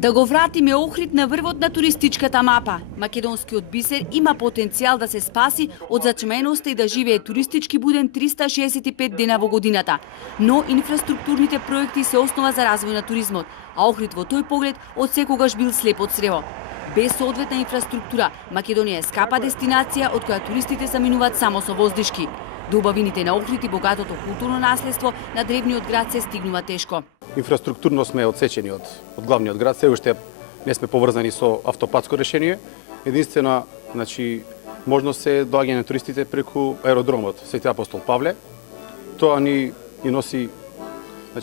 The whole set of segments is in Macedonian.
Да го вратиме Охрид на врвот на туристичката мапа. Македонскиот бисер има потенцијал да се спаси од зачменоста и да живее туристички буден 365 дена во годината. Но инфраструктурните проекти се основа за развој на туризмот, а Охрид во тој поглед од секогаш бил слеп од срево. Без соодветна инфраструктура, Македонија е скапа дестинација од која туристите заминуваат само со воздишки. До убавините на Охрид и богатото културно наследство на древниот град се стигнува тешко. Инфраструктурно сме одсечени од главниот град, се уште не сме поврзани со автопатско решение. Единствена, можност е доаѓање на туристите преку аеродромот Свети Апостол Павле. Тоа ни носи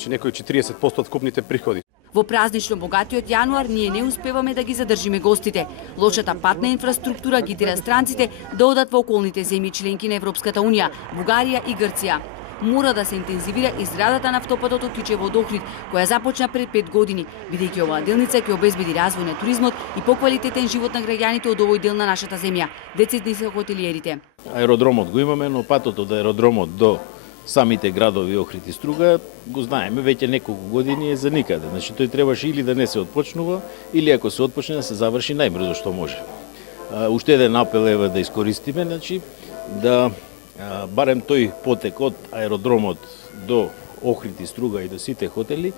некои 40% од купните приходи. Во празнично богатиот јануар ние не успеваме да ги задржиме гостите. Лошата патна инфраструктура ги тера странците да одат во околните земји членки на Европската унија, Бугарија и Грција. Мора да се интензивира изградата на автопатот од Тичево до Охрид, која започна пред 5 години, бидејќи оваа делница ќе обезбеди развој на туризмот и поквалитетен живот на граѓаните од овој дел на нашата земја. Децидни се хотелиерите. Аеродромот го имаме, но патот од аеродромот до самите градови Охрид и Струга го знаеме веќе неколку години е за никаде. Тој требаше или да не се отпочнува, или ако се отпочне да се заврши најбрзо што може. Уште еден апел е да искористиме, да барем тој потек од аеродромот до Охрид и Струга и до сите хотели,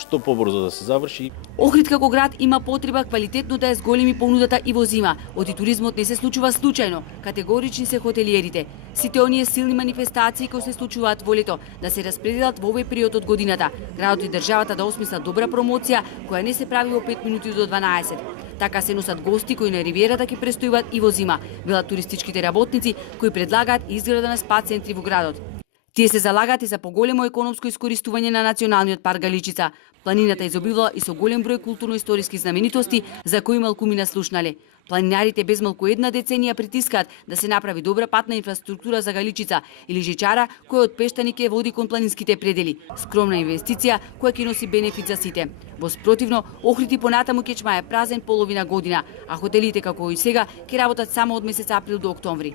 што побрзо да се заврши. Охрид како град има потреба квалитетно да ја зголеми понудата и во зима. Оти туризмот не се случува случајно. Категорични се хотелиерите. Сите оние силни манифестации кои се случуваат во лето да се распределат во овој период од годината. Градот и државата да осмислат добра промоција која не се прави во 5 минути до 12. Така се носат гости кои на ривиерата ќе престојуваат и во зима, велат туристичките работници кои предлагаат изграда на спа центри во градот. Тие се залагаат и за поголемо економско искористување на националниот парк Галичица. Планината изобилува и со голем број културно-историски знаменитости за кои малку ми наслушнале. Планинарите без малку една деценија притискаат да се направи добра патна инфраструктура за Галичица или жичара кој од Пештани ќе води кон планинските предели. Скромна инвестиција која ќе носи бенефит за сите. Во спротивно, Охрид и понатаму ќе чмае празен половина година, а хотелите како и сега ќе работат само од месец април до октомври.